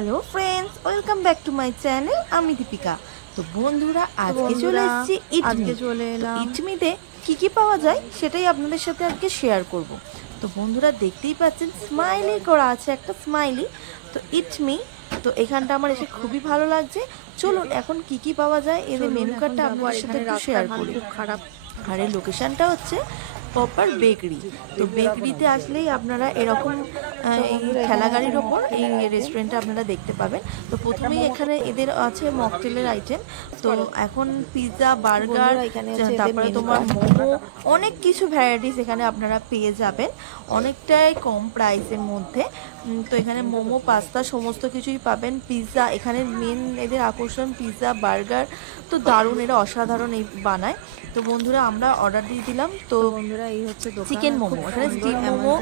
Hello friends welcome back to my channel আমি দীপিকা। তো বন্ধুরা আজকে চলে এসেছি আজকে চলে এলাম। ইটমিতে কি কি পাওয়া যায় সেটাই আপনাদের সাথে আজকে শেয়ার করব। তো বন্ধুরা দেখতেই পাচ্ছেন স্মাইলি করা আছে একটা স্মাইলি তো ইটমি তো এখানটা আমার এসে খুবই ভালো লাগছে। চলুন এখন কি কি পাওয়া যায়? এদের মেনু কার্ডটা আপনাদের সাথে শেয়ার করি। খারাপ আর এই লোকেশনটা হচ্ছে প্রপার বেকারি। তো বেকারিতে আসলেই আপনারা এরকম এই ঠেলা গাড়ির ওপর এই রেস্টুরেন্টটা আপনারা দেখতে পাবেন। তো প্রথমেই এখানে এদের আছে মকটেলের আইটেম তো এখন পিৎজা বার্গার এখানে তারপরে তোমার মোমো অনেক কিছু ভ্যারাইটিস এখানে আপনারা পেয়ে যাবেন। অনেকটাই কম প্রাইসের মধ্যে। তো এখানে মোমো পাস্তা সমস্ত কিছুই পাবেন। পিৎজা এখানে মেন এদের আকর্ষণ পিৎজা বার্গার তো দারুণ এরা অসাধারণ এই বানায়। তো বন্ধুরা আমরা অর্ডার দিয়ে দিলাম। তো বন্ধুরা এই হচ্ছে চিকেন মোমো এখানে স্টিম মোমো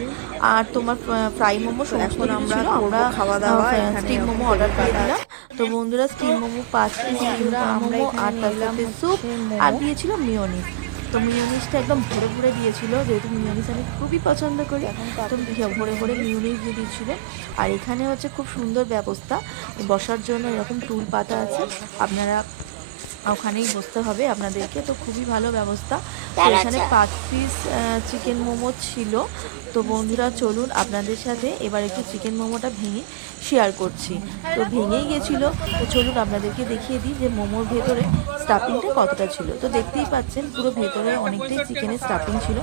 আর তোমার ফ্রাই মোমো সমস্ত আমরা আমরা খাওয়া দাওয়া, স্টিম মোমো অর্ডার করা দিলাম। তো বন্ধুরা স্টিম মোমো পাঁচ পিস মোমো আর তার সাথে স্যুপ আর দিয়েছিল মিওনিস তো মিওনিসটা একদম ভরে ভরে দিয়েছিল। যেহেতু মিওনিস আমি খুবই পছন্দ করি এখন তো ভরে ভরে মিওনিস দিয়ে দিয়েছিল। আর এখানে হচ্ছে খুব সুন্দর ব্যবস্থা। বসার জন্য এরকম টুল পাতা আছে। আপনারা ওখানেই বসতে হবে আপনাদেরকে। তো খুবই ভালো ব্যবস্থা। এখানে পাঁচ পিস চিকেন মোমো ছিল। তো বন্ধুরা চলুন আপনাদের সাথে এবার একটু চিকেন মোমোটা ভেঙে শেয়ার করছি। তো ভেঙেই গেছিল। তো চলুন আপনাদেরকে দেখিয়ে দিই যে মোমোর ভেতরে স্টাফিংটা কতটা ছিল। তো দেখতেই পাচ্ছেন পুরো ভেতরে অনেকটাই চিকেনের স্টাফিং ছিল।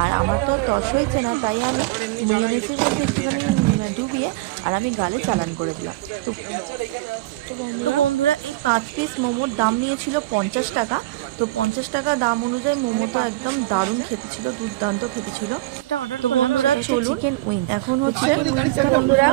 আর আমার তো তস হয়েছে না তাই আমি মিওনিসের মধ্যে একটুখানি ডুবিয়ে আর আমি গালে চালান করে দিলাম। তো তো বন্ধুরা এই পাঁচ পিস মোমোর দাম নিয়েছিল পঞ্চাশ টাকা। তো পঞ্চাশ টাকা দাম অনুযায়ী মোমোটা একদম দারুণ খেতে ছিল দুর্দান্ত খেতে ছিল। তো বন্ধুরা চলুন। এখন হচ্ছে বন্ধুরা,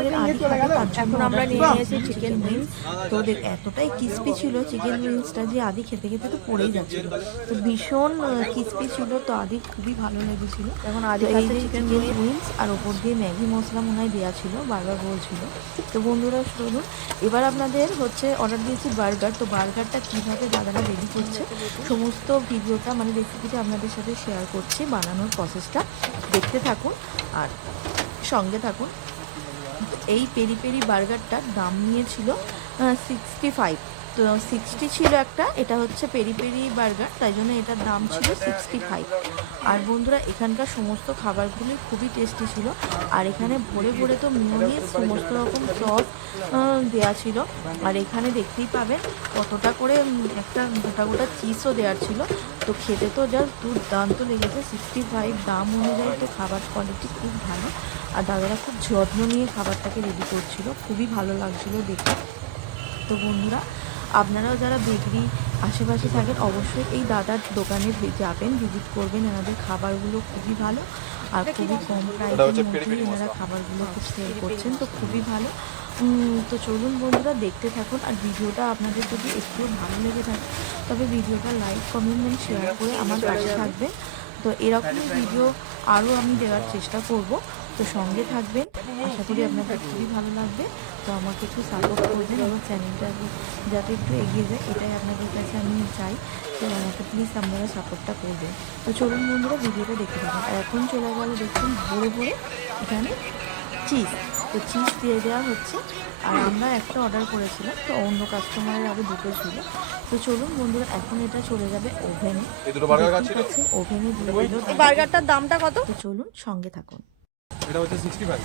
এখন আমরা নিয়ে নিয়েছি চিকেন উইংস তো এতটাই ক্রিস্পি ছিল চিকেন উইংসটা যে আদি খেতে খেতে তো পড়েই যাচ্ছিল। তো ভীষণ ক্রিস্পি ছিল তো আদি খুবই ভালো লেগেছিল। এখন তো আদি এই যে চিকেন উইংস আর ওপর দিয়ে ম্যাগি মশলা মনে হয় দেওয়া ছিল বারবার বলছিল। তো বন্ধুরা শুনুন এবার আপনাদের হচ্ছে অর্ডার দিয়েছি বার্গার তো বার্গারটা কীভাবে দাদারা রেডি করছে। সমস্ত ভিডিওটা মানে রেসিপিটা আপনাদের সাথে শেয়ার করছি, বানানোর প্রসেসটা দেখতে থাকুন আর সঙ্গে থাকুন। এই পেরি পেরি বার্গারটার দাম নিয়েছিল সিক্সটি ফাইভ তো সিক্সটি ছিল একটা, এটা হচ্ছে পেরি পেরি বার্গার, তাই জন্য এটার দাম ছিল সিক্সটি ফাইভ আর বন্ধুরা, এখানকার সমস্ত খাবারগুলি খুবই টেস্টি ছিল। আর এখানে ভরে ভরে তো মিওনিস সমস্ত রকম সস দেওয়া ছিল। আর এখানে দেখতেই পাবেন, কতটা করে একটা গোটা গোটা চিজও দেওয়ার ছিল। তো খেতে তো জাস্ট দুর্দান্ত লেগেছে সিক্সটি ফাইভ দাম অনুযায়ী তো খাবার কোয়ালিটি খুব ভালো। আর দাদারা খুব যত্ন নিয়ে খাবারটাকে রেডি করছিল, খুবই ভালো লাগছিল দেখে। তো বন্ধুরা আপনারাও যারা বিক্রি আশেপাশে থাকেন অবশ্যই এই দাদার দোকানে যাবেন ভিজিট করবেন। এনাদের খাবারগুলো খুবই ভালো আর খুবই কম প্রাইসের এনারা খাবারগুলো খুব সেল করছেন তো খুবই ভালো। তো চলুন বন্ধুরা দেখতে থাকুন। আর ভিডিওটা আপনাদের যদি একটু ভালো লেগে থাকে তবে ভিডিওটা লাইক কমেন্ট শেয়ার করে আমার পাশে থাকবেন। তো এরকমই ভিডিও আরও আমি দেওয়ার চেষ্টা করব। তো সঙ্গে থাকবেন। আশা করি আপনাদের খুবই ভালো লাগবে। তো আমাকে একটু সাপোর্ট করবেন আমার চ্যানেলটা যাতে একটু এগিয়ে যায় এটাই আপনাদের কাছে আমি চাই। তো আমাকে প্লিজ আপনারা সাপোর্টটা করবেন। তো চলুন বন্ধুরা ভিডিওটা দেখতে থাকুন। আর এখন চলে গেল দেখুন ভরে ভরে এখানে চিজ তো চিজ দিয়ে দেওয়া হচ্ছে। আর আমরা একটা অর্ডার করেছিলাম তো অন্য কাস্টমারের আগে দুটো ছিল। তো চলুন বন্ধুরা এখন এটা চলে যাবে ওভেনে ওভেনে দিয়ে দিল বার্গারটার দামটা কত? তো চলুন সঙ্গে থাকুন। এটা হচ্ছে সিক্সটি ফাইভ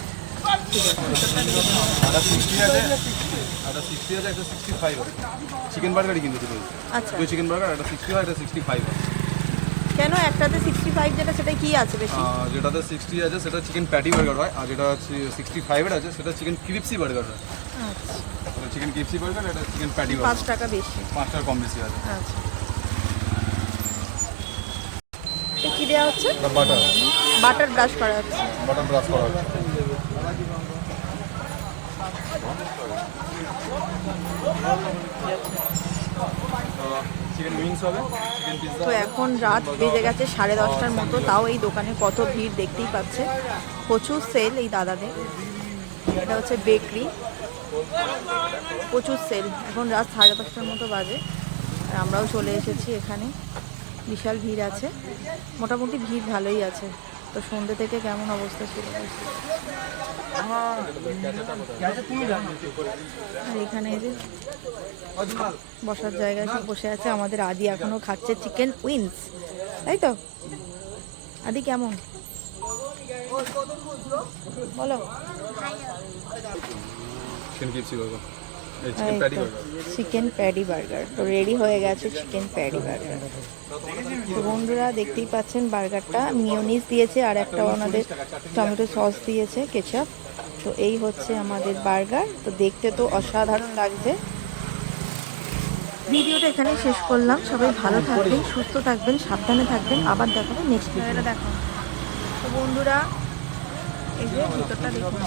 চিকেন বার্গারই কিন্তু দুটো আচ্ছা। দুটো চিকেন বার্গার একটা সিক্সটি ফাইভ একটা সিক্সটি ফাইভ কেন একটাতে সিক্সটি ফাইভ যেটা সেটা কি আছে বেশি? যেটাতে সিক্সটি আছে সেটা চিকেন প্যাটি বার্গার হয় আর যেটা সিক্সটি ফাইভের আছে সেটা চিকেন ক্রিপসি বার্গার হয়। আচ্ছা। চিকেন ক্রিপসি বার্গার এটা চিকেন প্যাটি পাঁচ টাকা বেশি। পাঁচ টাকা কম বেশি আছে আচ্ছা। কি দেওয়া হচ্ছে? বাটার বাটার ব্রাশ করা হচ্ছে। বাটার ব্রাশ করা হচ্ছে। তো এখন রাত বেজে গেছে সাড়ে দশটার মতো তাও এই দোকানে কত ভিড় দেখতেই পাচ্ছে। প্রচুর সেল এই দাদাদের। এটা হচ্ছে বেকরি প্রচুর সেল এখন রাত সাড়ে দশটার মতো বাজে। আর আমরাও চলে এসেছি এখানে। বিশাল ভিড় আছে। মোটামুটি ভিড় ভালোই আছে। তো সন্ধ্যে থেকে কেমন অবস্থা ছিল আর এখানে যে বসার জায়গায় সব বসে আছে। আমাদের আদি এখনও খাচ্ছে চিকেন উইংস তাই তো? আদি কেমন? বলো। চিকেন প্যাডি বার্গার তো রেডি হয়ে গেছে চিকেন প্যাডি বার্গার তো বন্ধুরা, দেখতেই পাচ্ছেন বার্গারটা মিওনিস দিয়েছে আর একটা ওনাদের টমেটো সস দিয়েছে কেচাপ তো এই হচ্ছে আমাদের বার্গার তো দেখতে তো অসাধারণ লাগছে। ভিডিওটা এখানে শেষ করলাম। সবাই ভালো থাকবেন, সুস্থ থাকবেন, সাবধানে থাকবেন। আবার দেখাবো নেক্সট ভিডিও দেখো তো বন্ধুরা, এই যে ভিতরটা দেখুন।